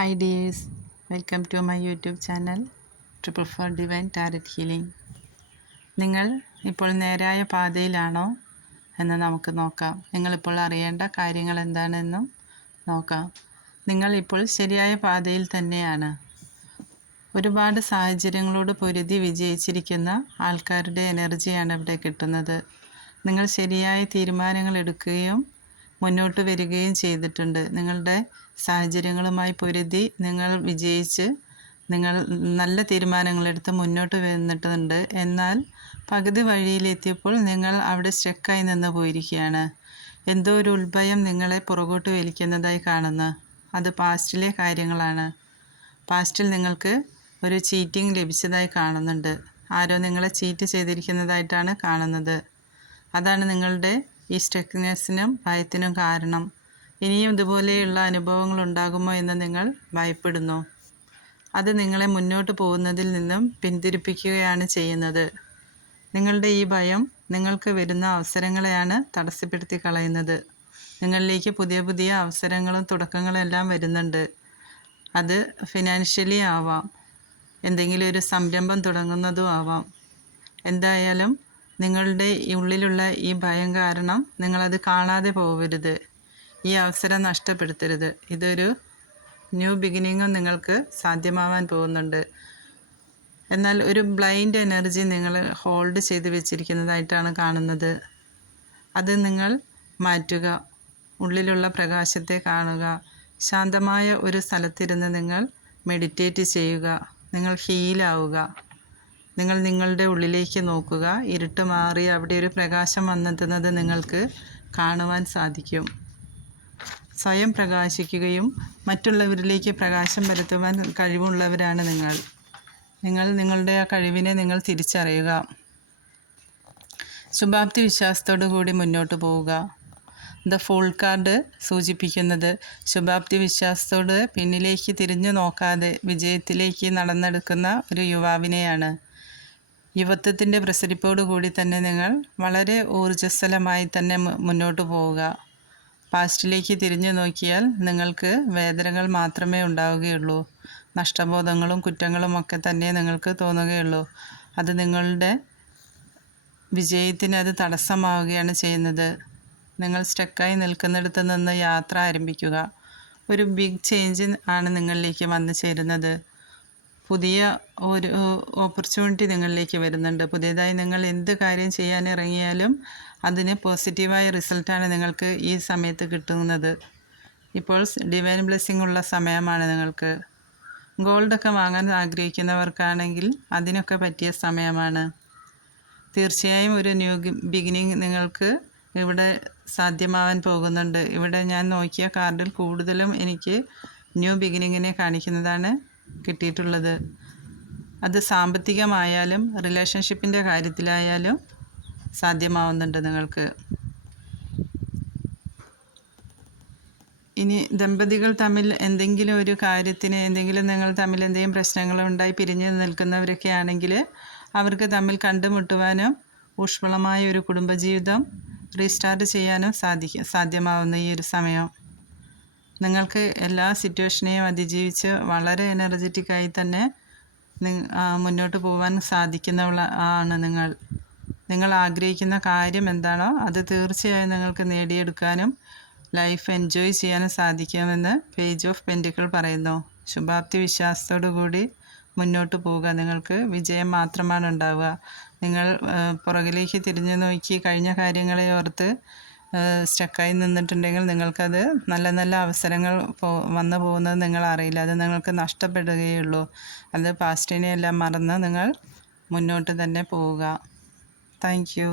Hi dears, welcome to my YouTube channel Triple for Divine Tarot Healing. നിങ്ങൾ ഇപ്പോൾ നേരായ പാതയിലാണോ എന്ന് നമുക്ക് നോക്കാം. നിങ്ങളിപ്പോൾ അറിയേണ്ട കാര്യങ്ങൾ എന്താണെന്നും നോക്കാം. നിങ്ങൾ ഇപ്പോൾ ശരിയായ പാതയിൽ തന്നെയാണ്. ഒരുപാട് സാഹചര്യങ്ങളോട് പൊരുതി വിജയിച്ചിരിക്കുന്ന ആൾക്കാരുടെ എനർജിയാണ് ഇവിടെ കിട്ടുന്നത്. നിങ്ങൾ ശരിയായ തീരുമാനങ്ങൾ എടുക്കുകയും മുന്നോട്ട് വരികയും ചെയ്തിട്ടുണ്ട്. നിങ്ങളുടെ സാഹചര്യങ്ങളുമായി പൊരുതി നിങ്ങൾ വിജയിച്ച് നിങ്ങൾ നല്ല തീരുമാനങ്ങളെടുത്ത് മുന്നോട്ട് വന്നിട്ടുണ്ട്. എന്നാൽ പകുതി വഴിയിലെത്തിയപ്പോൾ നിങ്ങൾ അവിടെ സ്റ്റക്കായി നിന്ന് പോയിരിക്കുകയാണ്. എന്തോ ഒരു ഉൾഭയം നിങ്ങളെ പുറകോട്ട് വലിക്കുന്നതായി കാണുന്നു. അത് പാസ്റ്റിലെ കാര്യങ്ങളാണ്. പാസ്റ്റിൽ നിങ്ങൾക്ക് ഒരു ചീറ്റിംഗ് ലഭിച്ചതായി കാണുന്നുണ്ട്. ആരോ നിങ്ങളെ ചീറ്റ് ചെയ്തിരിക്കുന്നതായിട്ടാണ് കാണുന്നത്. അതാണ് നിങ്ങളുടെ ഈ സ്റ്റക്നെസ്സിനും ഭയത്തിനും കാരണം. ഇനിയും ഇതുപോലെയുള്ള അനുഭവങ്ങൾ ഉണ്ടാകുമോ എന്ന് നിങ്ങൾ ഭയപ്പെടുന്നു. അത് നിങ്ങളെ മുന്നോട്ട് പോകുന്നതിൽ നിന്നും പിന്തിരിപ്പിക്കുകയാണ് ചെയ്യുന്നത്. നിങ്ങളുടെ ഈ ഭയം നിങ്ങൾക്ക് വരുന്ന അവസരങ്ങളെയാണ് തടസ്സപ്പെടുത്തി കളയുന്നത്. നിങ്ങളിലേക്ക് പുതിയ പുതിയ അവസരങ്ങളും തുടക്കങ്ങളും എല്ലാം വരുന്നുണ്ട്. അത് ഫിനാൻഷ്യലി ആവാം, എന്തെങ്കിലും ഒരു സംരംഭം തുടങ്ങുന്നതും ആവാം. എന്തായാലും നിങ്ങളുടെ ഉള്ളിലുള്ള ഈ ഭയം കാരണം നിങ്ങളത് കാണാതെ പോകരുത്. ഈ അവസരം നഷ്ടപ്പെടുത്തരുത്. ഇതൊരു ന്യൂ ബിഗിനിങ്ങും നിങ്ങൾക്ക് സാധ്യമാവാൻ പോകുന്നുണ്ട്. എന്നാൽ ഒരു ബ്ലൈൻഡ് എനർജി നിങ്ങൾ ഹോൾഡ് ചെയ്ത് വെച്ചിരിക്കുന്നതായിട്ടാണ് കാണുന്നത്. അത് നിങ്ങൾ മാറ്റുക. ഉള്ളിലുള്ള പ്രകാശത്തെ കാണുക. ശാന്തമായ ഒരു സ്ഥലത്തിരുന്ന് നിങ്ങൾ മെഡിറ്റേറ്റ് ചെയ്യുക. നിങ്ങൾ ഹീലാവുക. നിങ്ങൾ നിങ്ങളുടെ ഉള്ളിലേക്ക് നോക്കുക. ഇരുട്ട് മാറി അവിടെ ഒരു പ്രകാശം വന്നെത്തുന്നത് നിങ്ങൾക്ക് കാണുവാൻ സാധിക്കും. സ്വയം പ്രകാശിക്കുകയും മറ്റുള്ളവരിലേക്ക് പ്രകാശം വരുത്തുവാൻ കഴിവുള്ളവരാണ് നിങ്ങൾ. നിങ്ങളുടെ ആ കഴിവിനെ നിങ്ങൾ തിരിച്ചറിയുക. ശുഭാപ്തി വിശ്വാസത്തോടു കൂടി മുന്നോട്ട് പോവുക. ദ ഫുൾ കാർഡ് സൂചിപ്പിക്കുന്നത് ശുഭാപ്തി വിശ്വാസത്തോട് പിന്നിലേക്ക് തിരിഞ്ഞു നോക്കാതെ വിജയത്തിലേക്ക് നടന്നെടുക്കുന്ന ഒരു യുവാവിനെയാണ്. യുവത്വത്തിൻ്റെ പ്രസരിപ്പോടു കൂടി തന്നെ നിങ്ങൾ വളരെ ഊർജ്ജസ്വലമായി തന്നെ മുന്നോട്ട് പോവുക. പാസ്റ്റിലേക്ക് തിരിഞ്ഞു നോക്കിയാൽ നിങ്ങൾക്ക് വേദനകൾ മാത്രമേ ഉണ്ടാവുകയുള്ളൂ. നഷ്ടബോധങ്ങളും കുറ്റങ്ങളും ഒക്കെ തന്നെ നിങ്ങൾക്ക് തോന്നുകയുള്ളൂ. അത് നിങ്ങളുടെ വിജയത്തിന് അത് തടസ്സമാവുകയാണ് ചെയ്യുന്നത്. നിങ്ങൾ സ്റ്റക്കായി നിൽക്കുന്നിടത്ത് നിന്ന് യാത്ര ആരംഭിക്കുക. ഒരു ബിഗ് ചേഞ്ച് ആണ് നിങ്ങളിലേക്ക് വന്നു ചേരുന്നത്. പുതിയ ഒരു ഓപ്പർച്യൂണിറ്റി നിങ്ങളിലേക്ക് വരുന്നുണ്ട്. പുതിയതായി നിങ്ങൾ എന്ത് കാര്യം ചെയ്യാൻ ഇറങ്ങിയാലും അതിന് പോസിറ്റീവായ റിസൾട്ടാണ് നിങ്ങൾക്ക് ഈ സമയത്ത് കിട്ടുന്നത്. ഇപ്പോൾ ഡിവൈൻ ബ്ലെസ്സിങ് ഉള്ള സമയമാണ് നിങ്ങൾക്ക്. ഗോൾഡൊക്കെ വാങ്ങാൻ ആഗ്രഹിക്കുന്നവർക്കാണെങ്കിൽ അതിനൊക്കെ പറ്റിയ സമയമാണ്. തീർച്ചയായും ഒരു ന്യൂ ബിഗിനിങ് നിങ്ങൾക്ക് ഇവിടെ സാധ്യമാവാൻ പോകുന്നുണ്ട്. ഇവിടെ ഞാൻ നോക്കിയ കാർഡിൽ കൂടുതലും എനിക്ക് ന്യൂ ബിഗിനിങ്ങിനെ കാണിക്കുന്നതാണ് കിട്ടിയിട്ടുള്ളത്. അത് സാമ്പത്തികമായാലും റിലേഷൻഷിപ്പിൻ്റെ കാര്യത്തിലായാലും സാധ്യമാവുന്നുണ്ട് നിങ്ങൾക്ക്. ഇനി ദമ്പതികൾ തമ്മിൽ എന്തെങ്കിലും ഒരു കാര്യത്തിന് നിങ്ങൾ തമ്മിൽ എന്തെങ്കിലും പ്രശ്നങ്ങളുണ്ടായി പിരിഞ്ഞു നിൽക്കുന്നവരൊക്കെ ആണെങ്കിൽ അവർക്ക് തമ്മിൽ കണ്ടുമുട്ടുവാനും ഊഷ്മളമായ ഒരു കുടുംബജീവിതം റീസ്റ്റാർട്ട് ചെയ്യാനും സാധ്യമാവുന്ന ഈ ഒരു സമയം നിങ്ങൾക്ക് എല്ലാ സിറ്റുവേഷനെയും അതിജീവിച്ച് വളരെ എനർജറ്റിക്കായി തന്നെ മുന്നോട്ട് പോകാൻ ആണ് നിങ്ങൾ ആഗ്രഹിക്കുന്ന കാര്യം എന്താണോ അത് തീർച്ചയായും നിങ്ങൾക്ക് നേടിയെടുക്കാനും ലൈഫ് എൻജോയ് ചെയ്യാനും സാധിക്കുമെന്ന് പേജ് ഓഫ് പെൻറ്റിക്കിൾ പറയുന്നു. ശുഭാപ്തി വിശ്വാസത്തോടു കൂടി മുന്നോട്ട് പോവുക. നിങ്ങൾക്ക് വിജയം മാത്രമാണ് ഉണ്ടാവുക. നിങ്ങൾ പുറകിലേക്ക് തിരിഞ്ഞു നോക്കി കഴിഞ്ഞ കാര്യങ്ങളെ ഓർത്ത് സ്റ്റക്കായി നിന്നിട്ടുണ്ടെങ്കിൽ നിങ്ങൾക്കത് നല്ല നല്ല അവസരങ്ങൾ വന്നു പോകുന്നത് നിങ്ങൾ അറിയില്ല. അത് നിങ്ങൾക്ക് നഷ്ടപ്പെടുകയുള്ളൂ. അത് പാസ്റ്റിനെ എല്ലാം മറന്ന് നിങ്ങൾ മുന്നോട്ട് തന്നെ പോവുക. Thank you.